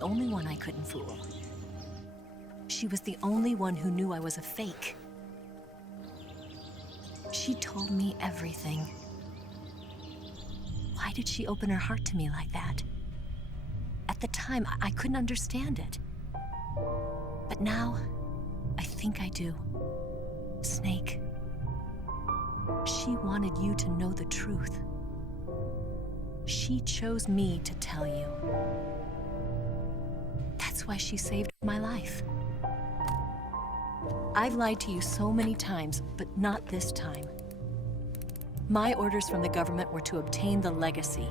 the only one I couldn't fool. She was the only one who knew I was a fake. She told me everything. Why did she open her heart to me like that? At the time, I couldn't understand it. But now, I think I do. Snake, she wanted you to know the truth. She chose me to tell you. That's why she saved my life. I've lied to you so many times, but not this time. My orders from the government were to obtain the legacy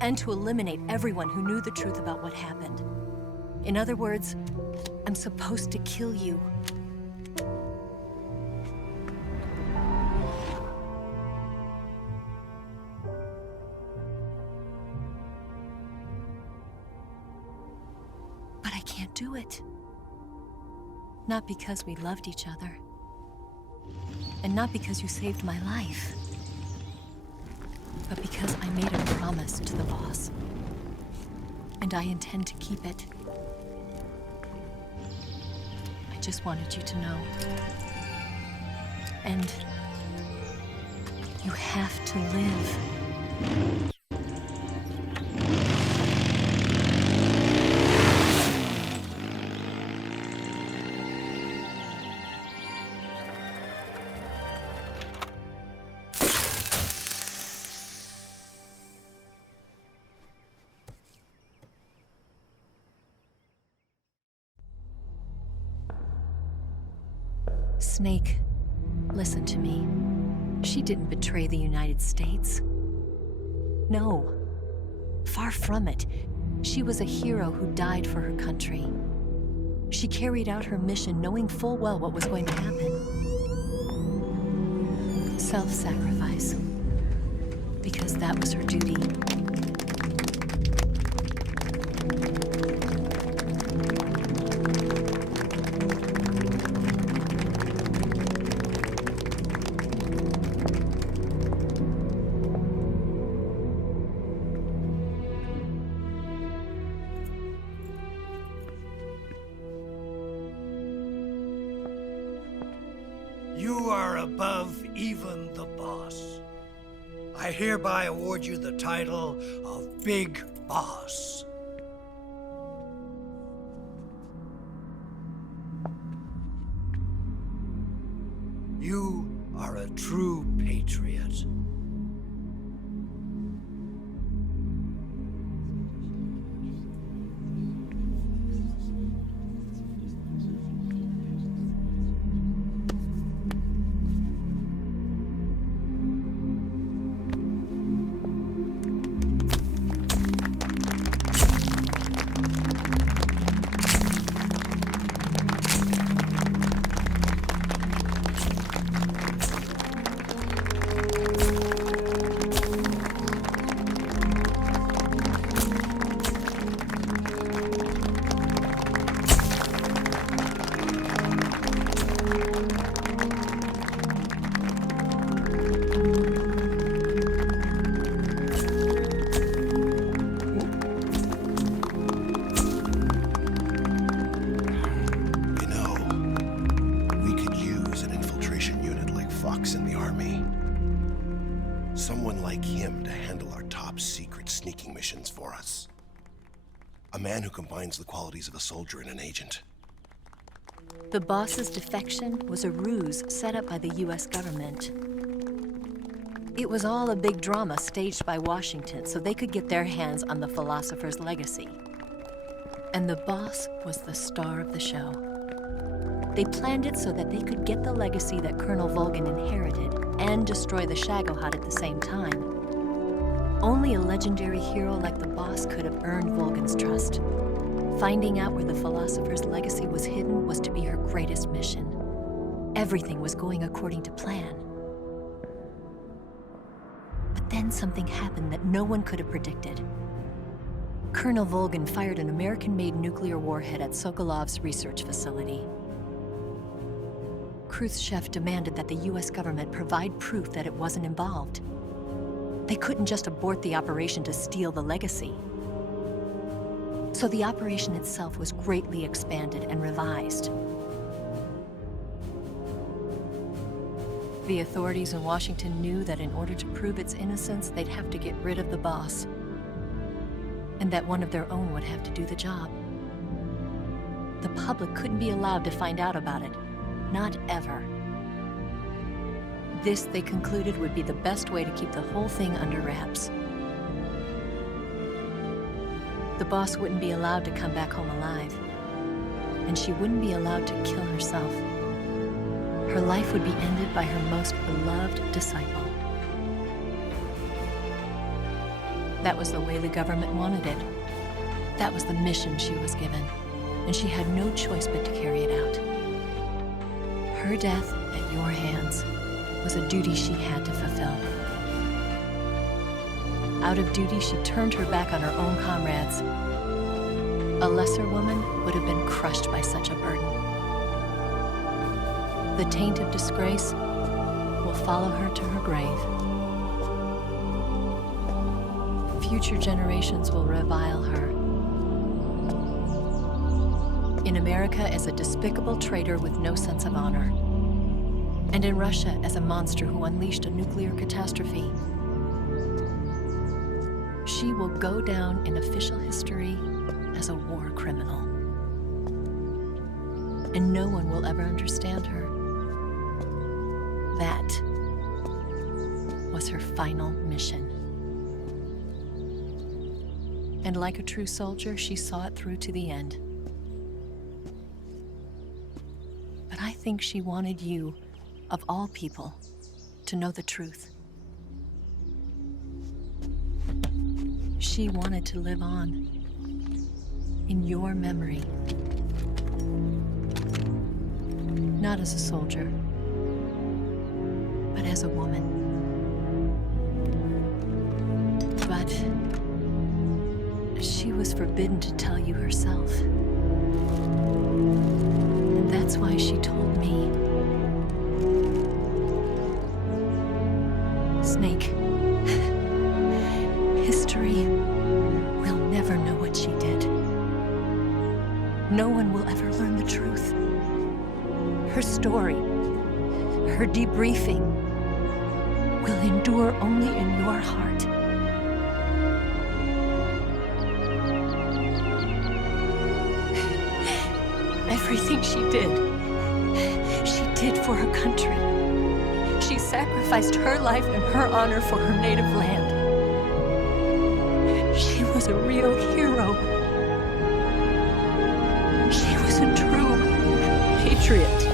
and to eliminate everyone who knew the truth about what happened. In other words, I'm supposed to kill you. But I can't do it. Not because we loved each other. And not because you saved my life. But because I made a promise to the boss. And I intend to keep it. I just wanted you to know. And you have to live. Snake, listen to me. She didn't betray the United States. No, far from it. She was a hero who died for her country. She carried out her mission knowing full well what was going to happen. Self-sacrifice. Because that was her duty. You are above even the boss. I hereby award you the title of Big Boss. You are a true patriot. In the army. Someone like him to handle our top secret sneaking missions for us. A man who combines the qualities of a soldier and an agent. The boss's defection was a ruse set up by the US government. It was all a big drama staged by Washington so they could get their hands on the philosopher's legacy. And the boss was the star of the show. They planned it so that they could get the legacy that Colonel Volgin inherited and destroy the Shagohod at the same time. Only a legendary hero like the boss could have earned Volgin's trust. Finding out where the philosopher's legacy was hidden was to be her greatest mission. Everything was going according to plan. But then something happened that no one could have predicted. Colonel Volgin fired an American-made nuclear warhead at Sokolov's research facility. Khrushchev demanded that the US government provide proof that it wasn't involved. They couldn't just abort the operation to steal the legacy. So the operation itself was greatly expanded and revised. The authorities in Washington knew that in order to prove its innocence, they'd have to get rid of the boss, and that one of their own would have to do the job. The public couldn't be allowed to find out about it. Not ever. This, they concluded, would be the best way to keep the whole thing under wraps. The boss wouldn't be allowed to come back home alive, and she wouldn't be allowed to kill herself. Her life would be ended by her most beloved disciple. That was the way the government wanted it. That was the mission she was given, and she had no choice but to carry it out. Her death at your hands was a duty she had to fulfill. Out of duty, she turned her back on her own comrades. A lesser woman would have been crushed by such a burden. The taint of disgrace will follow her to her grave. Future generations will revile her. In America as a despicable traitor with no sense of honor. And in Russia as a monster who unleashed a nuclear catastrophe. She will go down in official history as a war criminal. And no one will ever understand her. That was her final mission. And like a true soldier, she saw it through to the end. But I think she wanted you, of all people, to know the truth. She wanted to live on in your memory. Not as a soldier, but as a woman. But she was forbidden to tell you herself. And that's why she told me. Snake, history will never know what she did. No one will ever learn the truth. Her story, her debriefing, will endure only in your heart. Everything she did for her country. She sacrificed her life and her honor for her native land. She was a real hero. She was a true patriot.